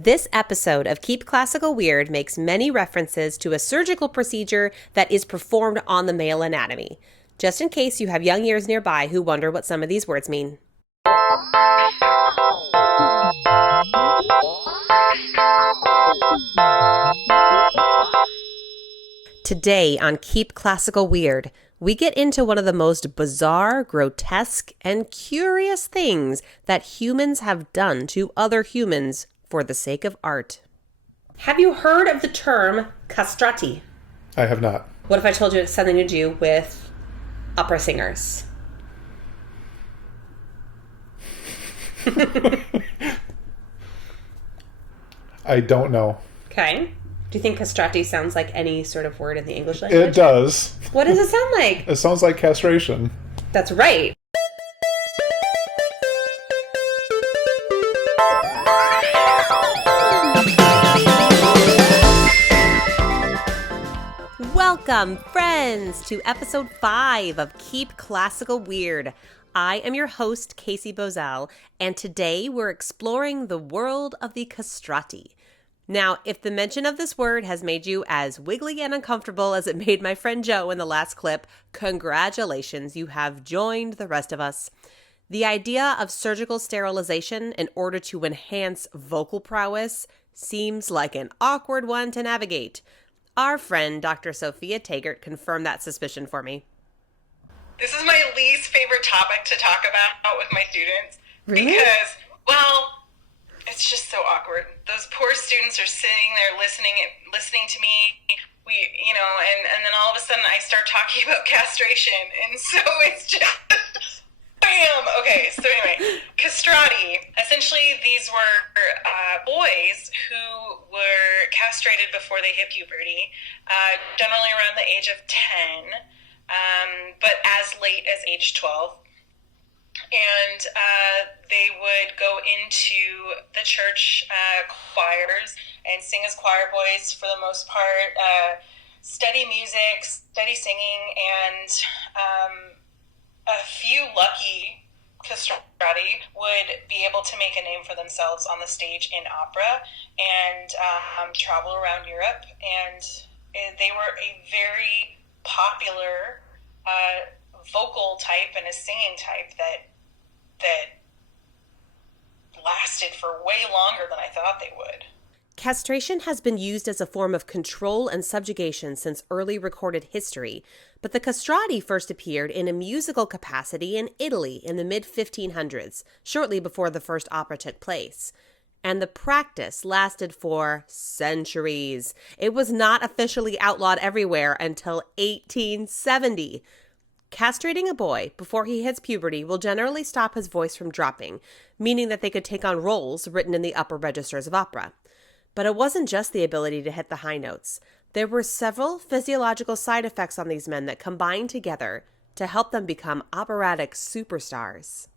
This episode of Keep Classical Weird makes many references to a surgical procedure that is performed on the male anatomy, just in case you have young ears nearby who wonder what some of these words mean. Today on Keep Classical Weird, we get into one of the most bizarre, grotesque, and curious things that humans have done to other humans for the sake of art. Have you heard of the term castrati? I have not. What if I told you it's something to do with opera singers? I don't know. Okay. Do you think castrati sounds like any sort of word in the English language? It does. What does it sound like? It sounds like castration. That's right. Welcome, friends, to episode 5 of Keep Classical Weird. I am your host, Casey Bozell, and today we're exploring the world of the castrati. Now, if the mention of this word has made you as wiggly and uncomfortable as it made my friend Joe in the last clip, congratulations, you have joined the rest of us. The idea of surgical sterilization in order to enhance vocal prowess seems like an awkward one to navigate. Our friend, Dr. Sophia Tegart, confirmed that suspicion for me. This is my least favorite topic to talk about with my students. Really? Because, well, it's just so awkward. Those poor students are sitting there listening to me. And then all of a sudden I start talking about castration, and so it's just bam. Okay, so anyway, castrati. Essentially, these were boys who were castrated before they hit puberty, generally around the age of 10, but as late as age 12. And they would go into the church choirs and sing as choir boys for the most part, study music, study singing, and a few lucky castrati would be able to make a name for themselves on the stage in opera and travel around Europe. And they were a very popular vocal type and a singing type that lasted for way longer than I thought they would. Castration has been used as a form of control and subjugation since early recorded history, but the castrati first appeared in a musical capacity in Italy in the mid-1500s, shortly before the first opera took place. And the practice lasted for centuries. It was not officially outlawed everywhere until 1870. Castrating a boy before he hits puberty will generally stop his voice from dropping, meaning that they could take on roles written in the upper registers of opera. But it wasn't just the ability to hit the high notes. There were several physiological side effects on these men that combined together to help them become operatic superstars.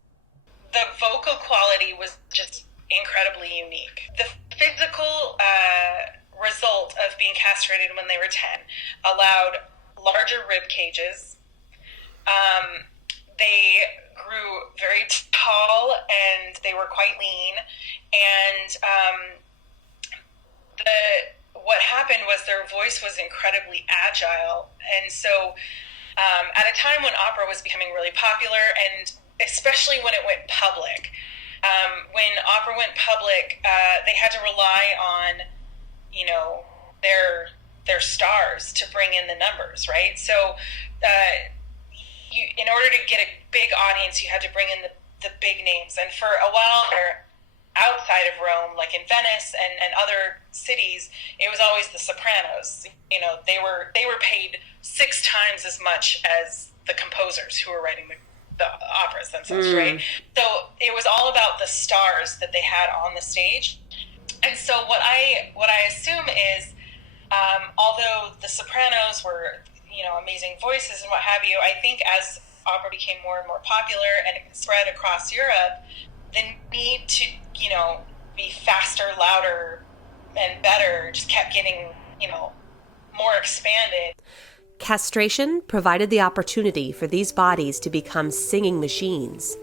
The vocal quality was just incredibly unique. The physical result of being castrated when they were 10 allowed larger rib cages. They grew very tall and they were quite lean, and what happened was their voice was incredibly agile. And so at a time when opera was becoming really popular, and especially when it went public, when opera went public, they had to rely on, their stars to bring in the numbers, right? So in order to get a big audience, you had to bring in the big names. And for a while there, outside of Rome, like in Venice and other cities, it was always the sopranos. They were paid 6 times as much as the composers who were writing the operas themselves, right? So it was all about the stars that they had on the stage. And so what I assume is, although the sopranos were, amazing voices and what have you, I think as opera became more and more popular and it spread across Europe, the need to, be faster, louder, and better just kept getting, more expanded. Castration provided the opportunity for these bodies to become singing machines.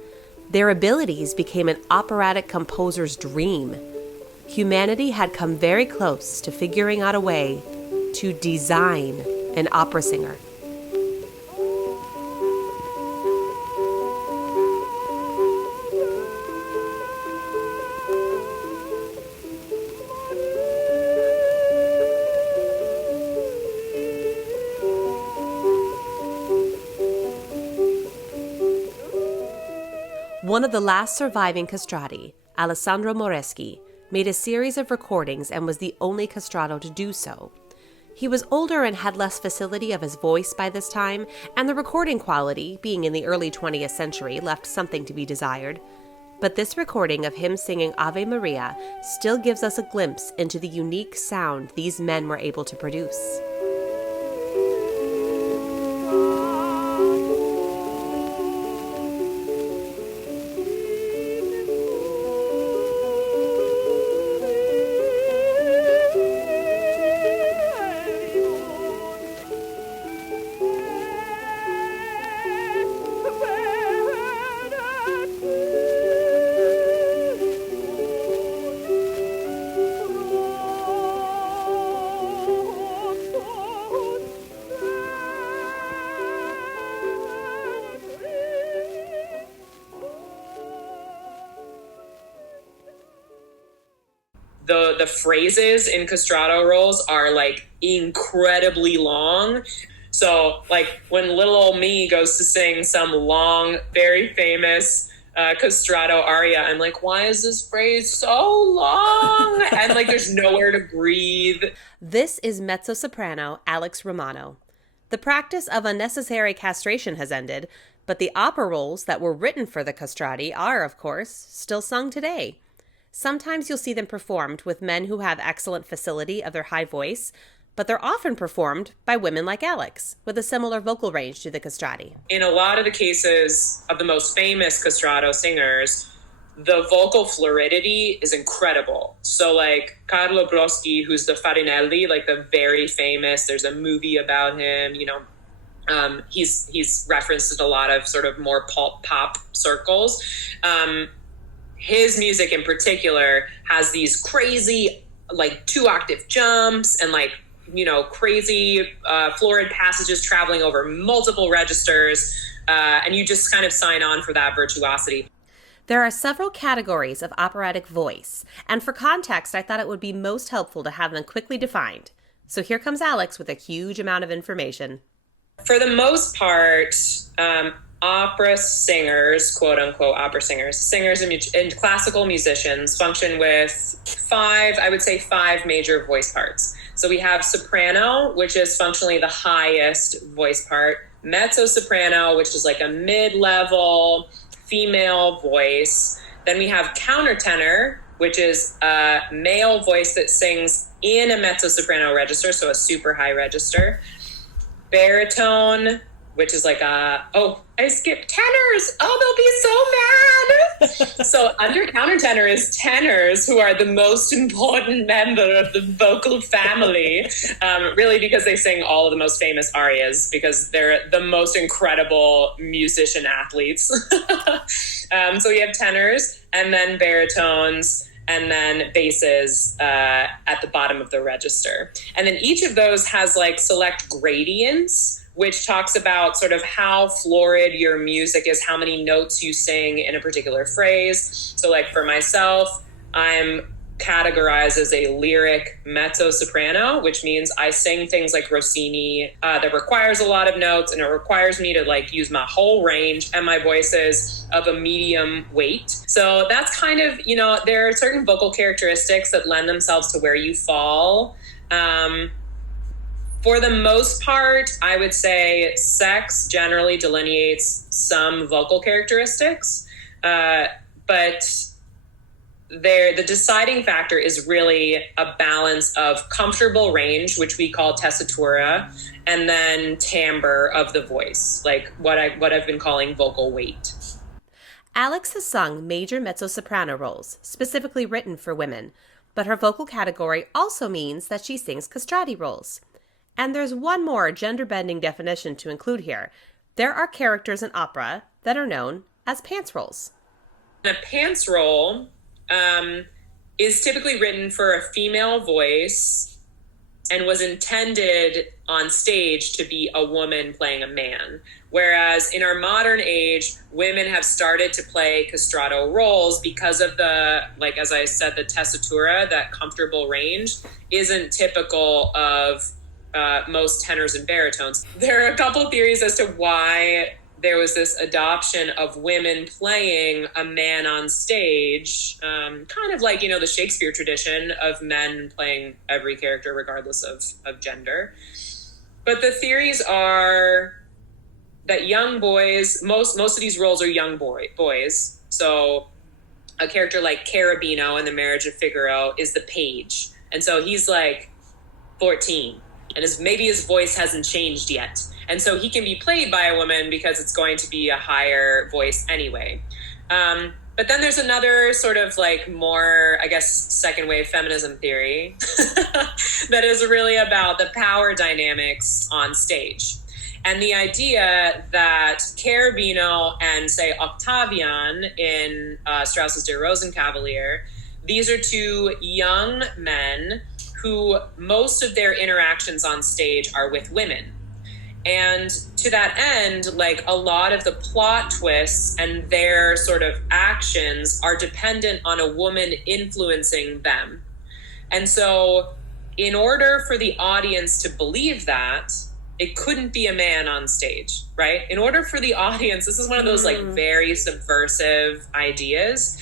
Their abilities became an operatic composer's dream. humanity had come very close to figuring out a way to design an opera singer. One of the last surviving castrati, Alessandro Moreschi, made a series of recordings and was the only castrato to do so. He was older and had less facility of his voice by this time, and the recording quality, being in the early 20th century, left something to be desired. But this recording of him singing Ave Maria still gives us a glimpse into the unique sound these men were able to produce. The phrases in castrato rolls are like incredibly long. So like when little old me goes to sing some long, very famous castrato aria, I'm like, why is this phrase so long? And like there's nowhere to breathe. This is mezzo-soprano Aleks Romano. The practice of unnecessary castration has ended, but the opera rolls that were written for the castrati are, of course, still sung today. Sometimes you'll see them performed with men who have excellent facility of their high voice, but they're often performed by women like Aleks, with a similar vocal range to the castrati. In a lot of the cases of the most famous castrato singers, the vocal fluidity is incredible. So like Carlo Broschi, who's the Farinelli, like the very famous, there's a movie about him, you know, he's referenced in a lot of sort of more pop circles. His music in particular has these crazy, like 2-octave jumps and like, you know, crazy florid passages traveling over multiple registers. And you just kind of sign on for that virtuosity. There are several categories of operatic voice, and for context, I thought it would be most helpful to have them quickly defined. So here comes Aleks with a huge amount of information. For the most part, opera singers, quote unquote opera singers, singers and classical musicians function with five major voice parts. So we have soprano, which is functionally the highest voice part, mezzo soprano, which is like a mid-level female voice. Then we have countertenor, which is a male voice that sings in a mezzo soprano register, so a super high register. Baritone, which is like I skipped tenors. Oh, they'll be so mad. So under countertenor is tenors, who are the most important member of the vocal family, really because they sing all of the most famous arias, because they're the most incredible musician athletes. So we have tenors, and then baritones, and then basses at the bottom of the register. And then each of those has like select gradients, which talks about sort of how florid your music is, how many notes you sing in a particular phrase. So like for myself, I'm categorized as a lyric mezzo-soprano, which means I sing things like Rossini that requires a lot of notes, and it requires me to like use my whole range, and my voice is of a medium weight. So that's kind of, you know, there are certain vocal characteristics that lend themselves to where you fall. For the most part, I would say sex generally delineates some vocal characteristics, but the deciding factor is really a balance of comfortable range, which we call tessitura, and then timbre of the voice, like what I've been calling vocal weight. Aleks has sung major mezzo-soprano roles, specifically written for women, but her vocal category also means that she sings castrati roles. And there's one more gender-bending definition to include here. There are characters in opera that are known as pants roles. A pants roll is typically written for a female voice and was intended on stage to be a woman playing a man. Whereas in our modern age, women have started to play castrato roles because of the, like, as I said, the tessitura, that comfortable range, isn't typical of most tenors and baritones. There are a couple of theories as to why there was this adoption of women playing a man on stage, kind of like, the Shakespeare tradition of men playing every character regardless of gender. But the theories are that young boys, most of these roles are young boys. So a character like Cherubino in The Marriage of Figaro is the page. And so he's like 14 and maybe his voice hasn't changed yet. And so he can be played by a woman because it's going to be a higher voice anyway. But then there's another sort of like more, I guess, second wave feminism theory that is really about the power dynamics on stage. And the idea that Cherubino and, say, Octavian in Strauss's Der Rosenkavalier, these are two young men who most of their interactions on stage are with women. And to that end, like, a lot of the plot twists and their sort of actions are dependent on a woman influencing them. And so in order for the audience to believe that, it couldn't be a man on stage, right? In order for the audience, this is one of those like very subversive ideas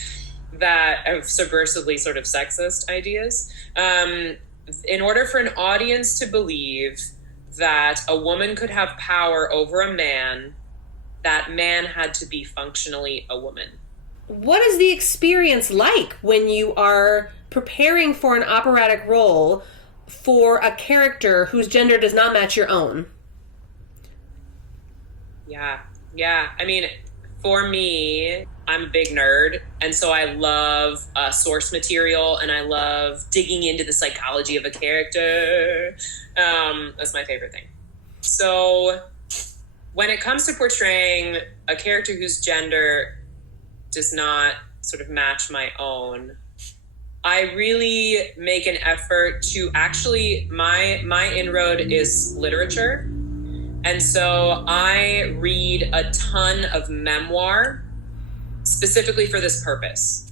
that of subversively sort of sexist ideas. In order for an audience to believe that a woman could have power over a man, that man had to be functionally a woman. What is the experience like when you are preparing for an operatic role for a character whose gender does not match your own? Yeah. I mean, for me, I'm a big nerd, and so I love source material, and I love digging into the psychology of a character. That's my favorite thing. So when it comes to portraying a character whose gender does not sort of match my own, I really make an effort to actually, my inroad is literature. And so I read a ton of memoir specifically for this purpose,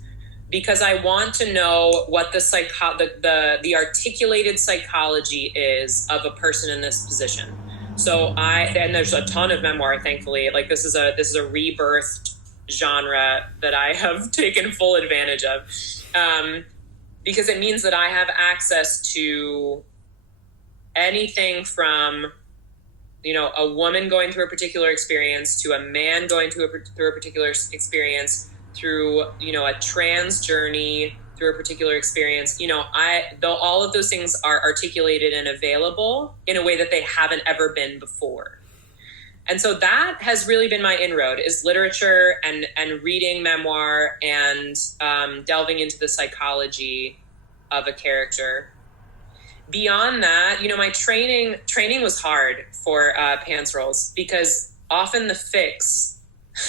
because I want to know what the articulated psychology is of a person in this position. So and there's a ton of memoir, thankfully. Like, this is a rebirthed genre that I have taken full advantage of. Because it means that I have access to anything from, a woman going through a particular experience to a man going through a particular experience, through, a trans journey through a particular experience. All of those things are articulated and available in a way that they haven't ever been before. And so that has really been my inroad, is literature and reading memoir and delving into the psychology of a character. Beyond that, my training was hard for pants roles, because often the fix,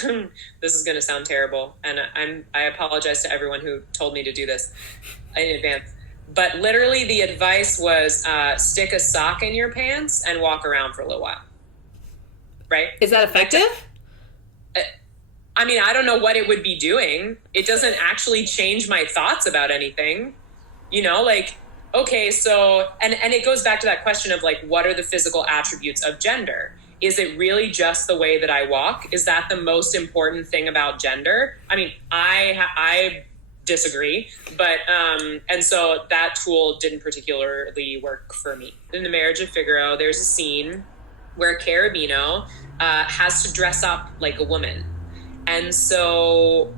this is going to sound terrible, and I apologize to everyone who told me to do this in advance, but literally the advice was stick a sock in your pants and walk around for a little while. Right? Is that effective? I mean, I don't know what it would be doing. It doesn't actually change my thoughts about anything. Okay, so, and it goes back to that question of like, what are the physical attributes of gender? Is it really just the way that I walk? Is that the most important thing about gender? I mean, I disagree, but, and so that tool didn't particularly work for me. In The Marriage of Figaro, there's a scene where Cherubino has to dress up like a woman. And so,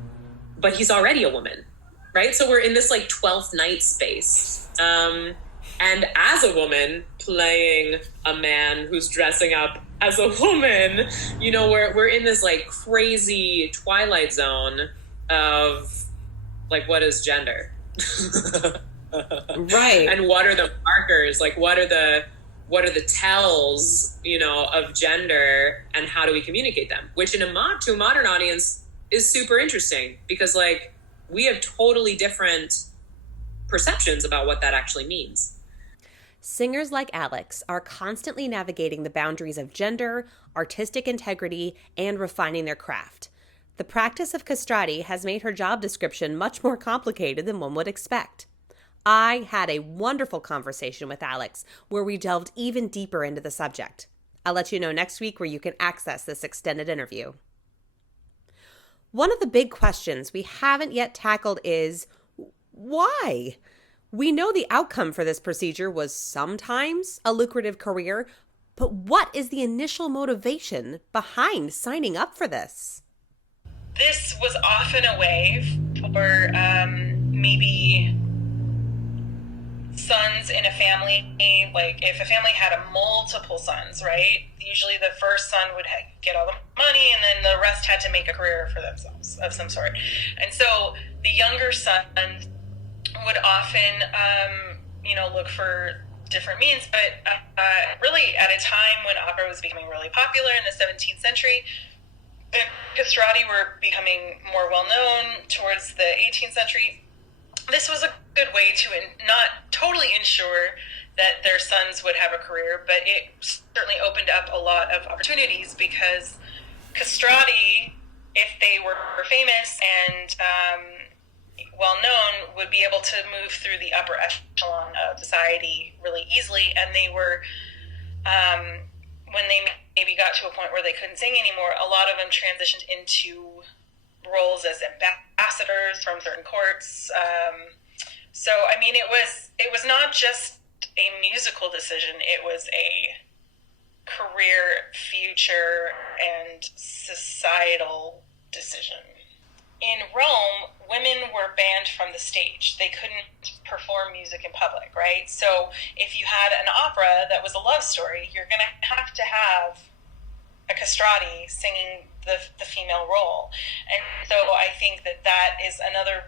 but he's already a woman, right? So we're in this like 12th night space. And as a woman playing a man who's dressing up as a woman, we're in this like crazy twilight zone of like, what is gender? Right. And what are the markers? Like, what are the tells, of gender, and how do we communicate them? Which to a modern audience is super interesting, because like, we have totally different perceptions about what that actually means. Singers like Aleks are constantly navigating the boundaries of gender, artistic integrity, and refining their craft. The practice of castrati has made her job description much more complicated than one would expect. I had a wonderful conversation with Aleks where we delved even deeper into the subject. I'll let you know next week where you can access this extended interview. One of the big questions we haven't yet tackled is, why? We know the outcome for this procedure was sometimes a lucrative career, but what is the initial motivation behind signing up for this? This was often a way for maybe sons in a family, like if a family had multiple sons, right? Usually the first son would get all the money and then the rest had to make a career for themselves of some sort. And so the younger son would often, look for different means, but really at a time when opera was becoming really popular in the 17th century, and castrati were becoming more well-known towards the 18th century, this was a good way to not totally ensure that their sons would have a career, but it certainly opened up a lot of opportunities because castrati, if they were famous and well-known, would be able to move through the upper echelon of society really easily, and they were, when they maybe got to a point where they couldn't sing anymore, a lot of them transitioned into roles as ambassadors from certain courts. So, I mean, it was not just a musical decision, it was a career, future, and societal decision. In Rome, women were banned from the stage. They couldn't perform music in public, right? So if you had an opera that was a love story, you're going to have a castrati singing the female role. And so I think that is another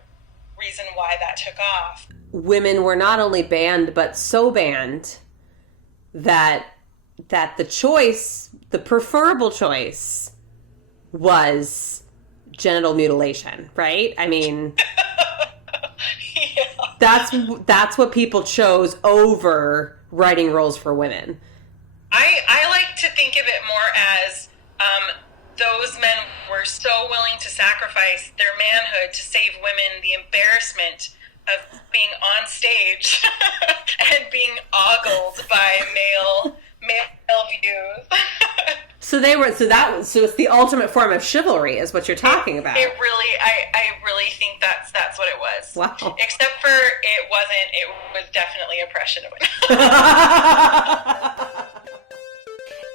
reason why that took off. Women were not only banned, but so banned that the choice, the preferable choice, was genital mutilation, right? I mean, yeah. That's what people chose over writing roles for women. I like to think of it more as those men were so willing to sacrifice their manhood to save women the embarrassment of being on stage and being ogled by male views. So it's the ultimate form of chivalry is what you're talking about. It really, I really think that's what it was. Wow. Except for it was definitely oppression of women.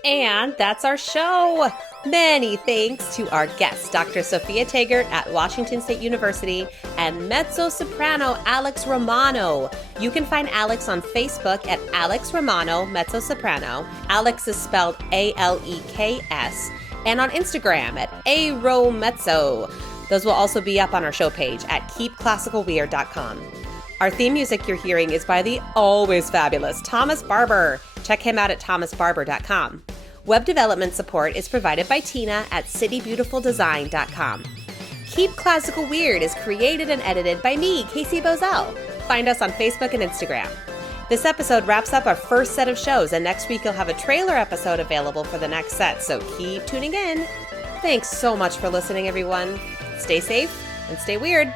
And that's our show. Many thanks to our guest, Dr. Sophia Tegart at Washington State University, and mezzo-soprano Aleks Romano. You can find Aleks on Facebook at Aleks Romano, mezzo-soprano. Aleks is spelled Aleks, and on Instagram at aromezzo. Those will also be up on our show page at keepclassicalweird.com. Our theme music you're hearing is by the always fabulous Thomas Barber. Check him out at thomasbarber.com. Web development support is provided by Tina at citybeautifuldesign.com. Keep Classical Weird is created and edited by me, Casey Bozell. Find us on Facebook and Instagram. This episode wraps up our first set of shows, and next week you'll have a trailer episode available for the next set, so keep tuning in. Thanks so much for listening, everyone. Stay safe and stay weird.